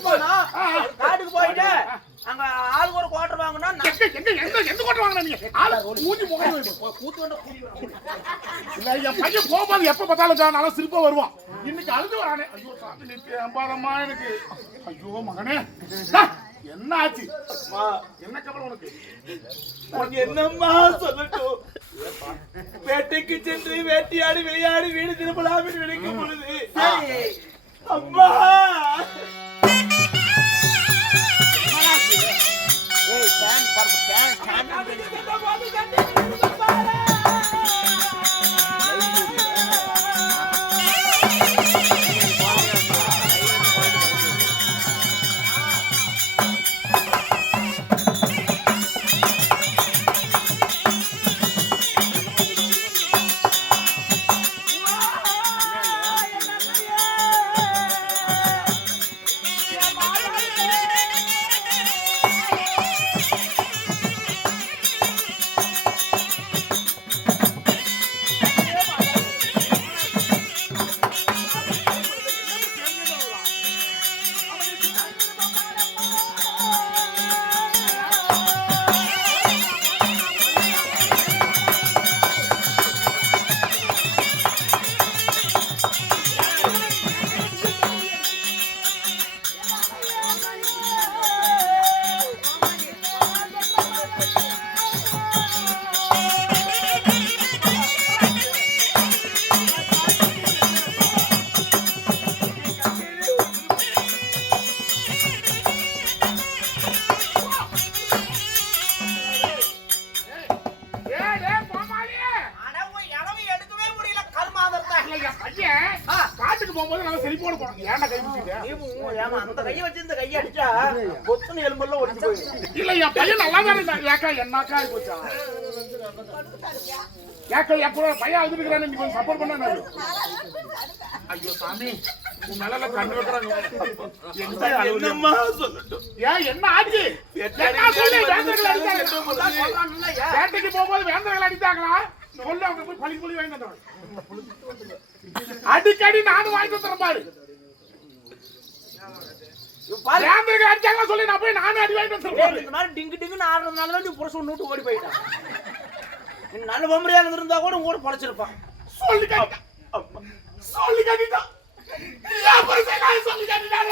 காட்டுக்கு போயிட்டு அங்க ஆளுக்கு ஒரு குவார்டர் வாங்கணும். எந்த குவார்டர் வாங்கினா நீங்க மூஞ்சி என் பையன் போகும்போது எப்ப பார்த்தாலும் நல்லா சிரிப்பா வருவான். இன்னைக்கு அழுது வரானே. ஐயோ சாமி அம்பாதம்மா எனக்கு. ஐயோ மகனே என்ன ஆச்சு? என்ன கவலை உனக்கு? என்னம்மா சொல்லட்டும்? வேட்டைக்கு சென்று வேட்டையாடி விளையாடி வீடு திரும்பலாமே நினைக்கும் பொழுது அம்மா காட்டுக்கு போகும்போது நல்லா செழிப்போட போனோம். ஏன்டா கை பிடிச்சிட்ட? அந்த கையை வச்சு இந்த கையை அடிச்சா கொத்தனை எலும்பெல்லாம் ஒடிச்சு போயிடும். இல்ல என் பையன் நல்லா தான் இருந்தான். ஏக்கா என்னக்கா போச்சா? ஏக்கா எப்போ பையன் அழுதுருக்கிறான்னு நீ கொஞ்சம் சப்போர்ட் பண்ண. ஐயோ சாமி உன் மேல கண்ணு வைக்கிறாங்க. என்னம்மா சொல்லட்டும்? ஏன் என்ன ஆச்சு? வேட்டைக்கு போகும்போது வேந்தர்கள் அடித்தாங்களா? சொல்லு அவங்க போய் பழி புளி வாங்கி வந்தாங்க. அடிக்கடி நானும் வாங்கி வந்துறேன் பாரு. வேந்தர்கள் அடிச்சாங்க சொல்லி நான் போய் நானும் அடி வாங்கி வந்துறேன். இந்த மாதிரி டிங்கு டிங்குன்னு ஆடுறதுனால தான் நீ புருஷன் விட்டு ஓடி போயிட்டான். நீ நல்ல பொம்பரையா இருந்திருந்தா கூட உங்க கூட பொழைச்சிருப்பான். சொல்லி கட்டிட்டான். சொல்லி கட்டிட்டான். சொல்லி கட்டிட்டான்.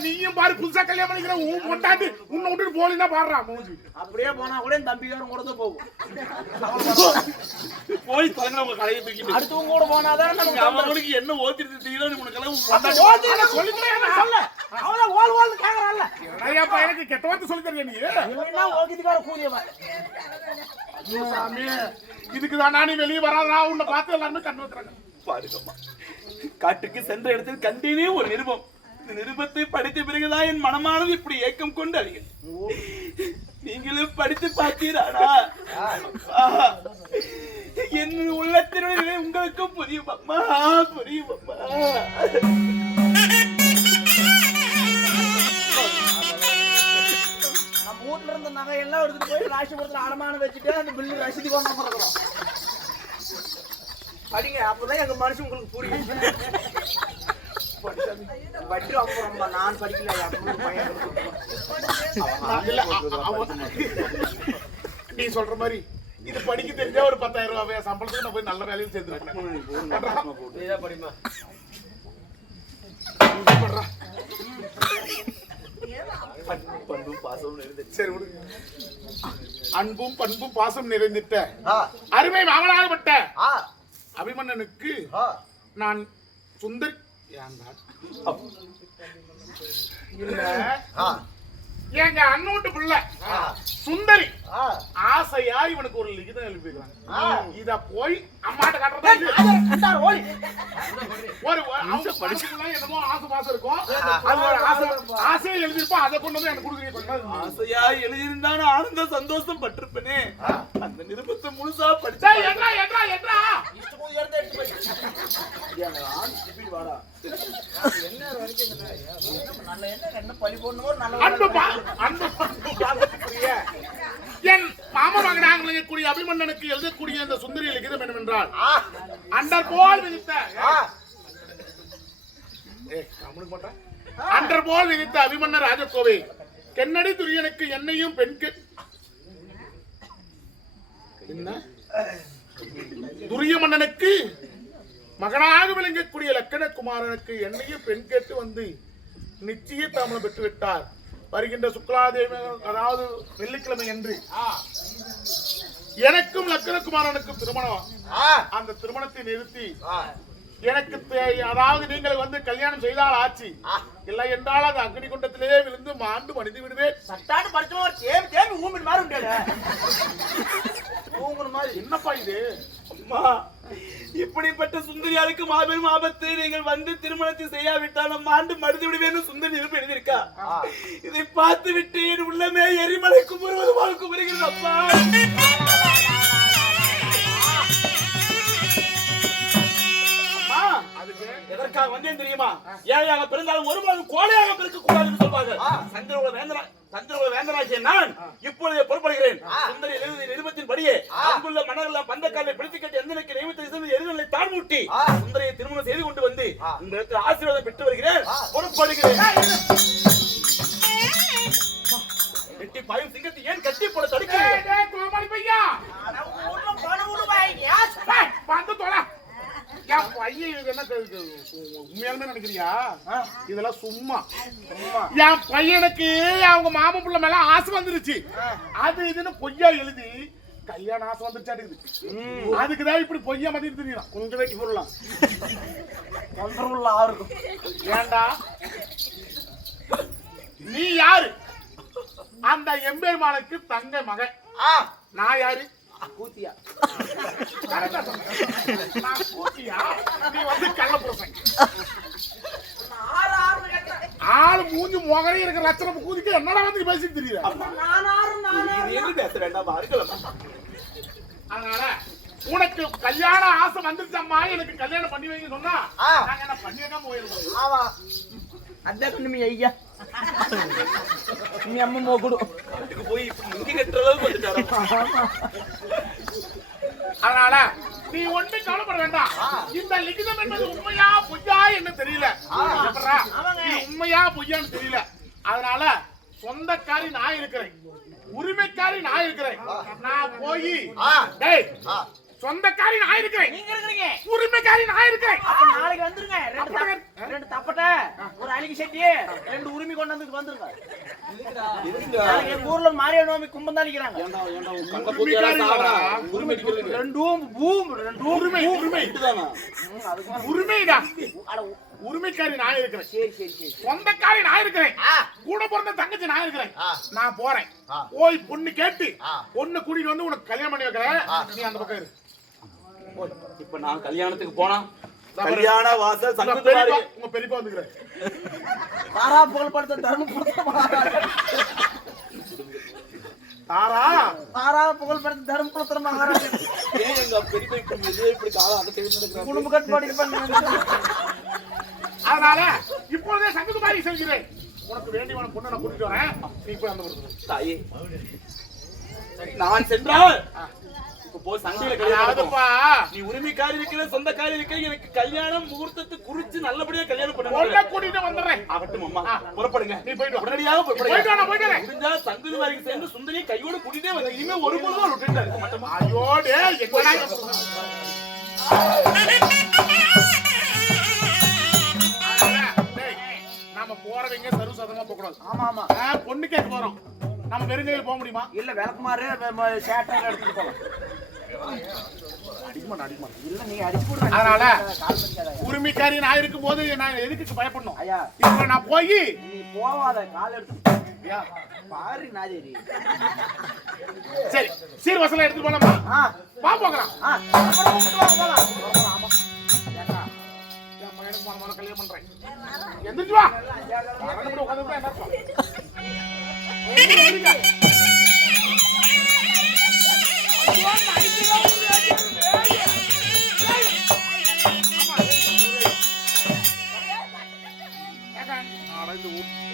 நீயும் பாரு புதுசா கல்யாணம் பண்ணிக்கிற உன் பொண்டாட்டி உன்னை விட்டுட்டு போலினா பாடுறா மூஞ்சி. அப்படியே போனா கூட என் தம்பிக்காரன் கூட தான் போகும். போய் தங்க உங்க கடையை தூக்கிட்டு அடுத்தவங்க கூட போனாதான் நமக்கு அவங்களுக்கு என்ன ஓத்திட்டு தீரன்னு உனக்கு எல்லாம் சொல்ல அவள ஓல் ஓல் கேக்குறான்ல. என்னையாப்பா எனக்கு கெட்ட வார்த்தை சொல்லி தரீங்க நீ? இல்லன்னா ஓகிதிகார கூலியவன். சாமி இதுக்கு தான் நானே வெளிய வராதா உன்னை பார்த்து எல்லாரும் கண்ணு வைக்கறாங்க. பாருங்கம்மா காட்டுக்கு சென்ற இடத்தில் கண்டேனே ஒரு நிருபம். இந்த நிருபத்தை படித்த பிறகுதான் என் மனமானது இப்படி ஏக்கம் கொண்டு அறிகிறேன். நீங்களும் படித்து பார்த்தீராடா? என் உள்ளத்தினுடைய உங்களுக்கும் புரியும் அம்மா, புரியும் அம்மா. எல்லாம் எடுத்துட்டு போய் ராசிபுரத்துல அடமான வச்சுட்டு அந்த பில்லு ரசீது கொண்டு வந்துருக்கோம். படிங்க, அப்பதான் எங்க மனுஷன் உங்களுக்கு புரியும். வட்டி அப்புறம் நான் படிக்கல, நீ சொல்ற மாதிரி இது படிக்க தெரிஞ்சா ஒரு 10,000 ரூபாய் சம்பளத்துக்கு நான் போய் நல்ல வேலையும் சேர்ந்துருக்கேன். படிமா சரி விடுங்க. அன்பும் பண்பும் பாசம் நிறைந்திட்ட அருமை மாமனாகப்பட்ட அபிமன்னனுக்கு நான் சுந்தர் எங்க அண்ணோட்டு பிள்ளை சுந்தரி ஆசையா இவனுக்கு ஒரு லிகிதம் எழுப்பிக்கிறாங்க. இத போய் அம்மாட்ட காட்டுறதா ஒரு என்னமோ ஆசை பாசம் இருக்கும். அது ஒரு ஆசையா எழுதிருப்போம். அதை கொண்டு வந்து எனக்கு கொடுக்குறீங்க. ஆசையா எழுதியிருந்தாலும் ஆனந்த சந்தோஷம் பட்டிருப்பேனே. அந்த நிருபத்தை முழுசா படிச்சா என் மாமா மகனாக கூடிய அபிமன்னனுக்கு எழுதக்கூடிய அந்த சுந்தரி லிகிதம் என்னவென்றால் அண்டர் போல் விதித்த அபிமன்ன ராஜகோவை கென்னடி துரியனுக்கு என்னையும் பெண்கு என்ன துரிய மன்னனுக்கு மகனாக விளங்கக்கூடிய லக்கணகுமாரனுக்கு என்னையும் பெண் கேட்டு வந்து நிச்சய தாமலம் பெற்று விட்டார். வருகின்ற சுக்லாதேவி, அதாவது வெள்ளிக்கிழமை என்று எனக்கும் லக்கணகுமாரனுக்கும் திருமணம். அந்த திருமணத்தை நிறுத்தி எனக்கு அதாவது நீங்கள் வந்து கல்யாணம் செய்தால் ஆச்சு, இல்லை என்றால் அது அக்னி குண்டத்திலே விழுந்து மாண்டு மனித விடுவேன். சட்டாண்டு படிச்சோம் தேவி தேவி ஊமின் மாதிரி உண்டு. என்னப்பா இது? இப்படிப்பட்ட சுந்தரியாருக்கு மாபெரும் ஆபத்து. நீங்கள் வந்து திருமணத்தை செய்யாவிட்டாலும் ஆண்டு மடிந்து விடுவேன்னு சுந்தரி நிருப்பம் எழுதியிருக்கா. இதை பார்த்து விட்டு என் உள்ளமே எரிமலை குமுறுவது போல் குமுறுகிறது. அப்பா எதற்காக வந்தேன் தெரியுமா? ஏழையாக பிறந்தாலும் ஒருபோது கோழையாக பிறக்க கூடாதுன்னு சொல்வார்கள். சந்திரகுல வேந்தராஜிய நான் இப்பொழுது பொறுப்படுகிறேன். சுந்தரி நிருபத்தின் படியே அங்குள்ள மன்னர்கள் பந்தக்காலை பிடித்து கட்டி எந்தனுக்கு நியமித்த எரிதலை தாழ்மூட்டி சுந்தரியை திருமணம் செய்து கொண்டு வந்து இந்த இடத்துல ஆசீர்வாதம் பெற்று வருகிறேன். பொறுப்படுகிறேன். வெட்டி பாயும் சிங்கத்தை ஏன் கட்டி போட தடுக்கிறேன்? உண்மையாலுமே நினைக்கிறியா? இதெல்லாம் சும்மா. என் பையனுக்கு அவங்க மாமா புள்ள மேல ஆசை வந்துருச்சு. அது இதுன்னு பொய்யா எழுதி கல்யாணம் ஆசை வந்துருச்சாட்டு. அதுக்குதான் இப்படி பொய்யா மதிட்டு தெரியும். கொஞ்சம் வெட்டி போடலாம். ஏண்டா நீ யாரு? அந்த எம்பெருமானுக்கு தங்க மகன். நான் யாரு? கூத்தியா? நீ வந்து கள்ளப்புறசன். ஆளு மூஞ்சி முகரே இருக்கிற லட்சணம் கூதிக்கு என்னடா வந்து பேசிட்டு தெரியுது? பேச வேண்டாம். அதனால உனக்கு கல்யாண ஆசை வந்துருச்சம்மா, எனக்கு கல்யாணம் பண்ணி வைங்க சொன்னா நாங்க என்ன பண்ணி வைக்காம போயிருக்கோம். ஆமா அதான் நீ ஐயா நீ அம்மா மோகுடு போய் இங்க கட்டுற அளவுக்கு வந்துட்டாரா? அதனால நீ ஒண்ணு கவலைப்பட வேண்டாம். இந்த லிகிதம் என்பது உண்மையா பொய்யா என்ன தெரியல. உண்மையா பொய்யான்னு தெரியல. அதனால சொந்தக்காரி நான் இருக்கிறேன், உரிமைக்காரி நான் இருக்கிறேன். நான் போய் சொந்தக்காரி நான் இருக்கிறேன், நீங்க இருக்கிறீங்க, உரிமைக்காரி நான் இருக்கிறேன். அப்ப நாளைக்கு வந்துருங்க. ரெண்டு தப்பட்ட ஒரு அலிகி செட்டி 2 உரிமை கொண்டு வந்து வந்துருங்க. நாளைக்கு ஊர்ல மாரியா நோமி கும்பம் தான் நிக்கிறாங்க. உரிமைக்காரி நான் இருக்கிறேன். சரி சரி சரி. சொந்தக்காரி நான் இருக்கிறேன், கூட பிறந்த தங்கச்சி நான் இருக்கிறேன். நான் போறேன். போய் பொண்ணு கேட்டு பொண்ணு கூட்டிட்டு வந்து உனக்கு கல்யாணம் பண்ணி வைக்கிறேன். நீ அந்த பக்கம் இரு. இப்ப நான் கல்யாணத்துக்கு போனா கல்யாண வாசல் உங்க பெரியப்பா வந்துக்கிறேன். தாரா புகழ்படுத்த தர்மபுரத்துல தாரா புகழ்படுத்த தர்மபுரத்துல மகாராஜா எங்க பெரியப்பா இப்படி காலம் அதை குடும்ப கட்டுப்பாடு பண்ண. அதனால இப்பொழுதே சங்ககுமாரி செல்கிறேன். உனக்கு வேண்டியவன பொண்ணை நான் கூட்டிட்டு வரேன். நீ போய் அந்த தாயே நான் சென்றால் இப்போ சண்டையில கல்யாணம் நடக்கும். அதாவதுப்பா நீ உரிமைக்காரி இருக்கிற சொந்தக்காரி இருக்கிற எனக்கு கல்யாணம் முகூர்த்தத்தை குறிச்சு நல்லபடியா கல்யாணம் உன்னை பண்ணுங்க. கூட்டிட்டு வந்துடுறேன். ஆகட்டும் அம்மா, புறப்படுங்க. நீ போயிட்டு வா. உடனடியாக போயிட்டு வா, நான் போயிட்டு வரேன். முடிஞ்சா சங்குனி வாரிக்கு சேர்ந்து சுந்தரியை கையோட கூட்டிட்டே வந்து இனிமே ஒரு பொழுதும் விட்டுட்டு இருக்க மாட்டோமா? ஐயோ டேய் என்னடா டேய், நாம போறவங்க சர்வசாதாரணமா போக கூடாது. ஆமா ஆமா பொண்ணு கேட்க போறோம். நம்ம வெறுங்கையில் போக முடியுமா? இல்ல விளக்குமாறு சேட்டை எடுத்துட்டு போலாம். அடிக்குமா இல்ல நீங்க அடிச்சு போடுங்க. அதனால கால் பண்ணிக்காதயா. உரிமைக்காரி நான் இருக்கும் போது நான் எதுக்கு பயப்படணும்? ஐயா இப்ப நான் போய் நீ போவாத கால் எடுத்து ஐயா, பாரு நாதேரி. சரி சீர் வசலாம் எடுத்து போலாமா? வா போகலாம். அப்புறம் கூப்பிட்டு வாங்க போலாம். ஆமா ஏக்கா, என் பையனுக்கு மன கல்யாணம் பண்றேன். எந்திரிச்சு வா. உட்காந்து என்ன அர்த்தம்? எந்திரிங்க.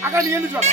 அக்கா நீ எந்திரிச்சு வா.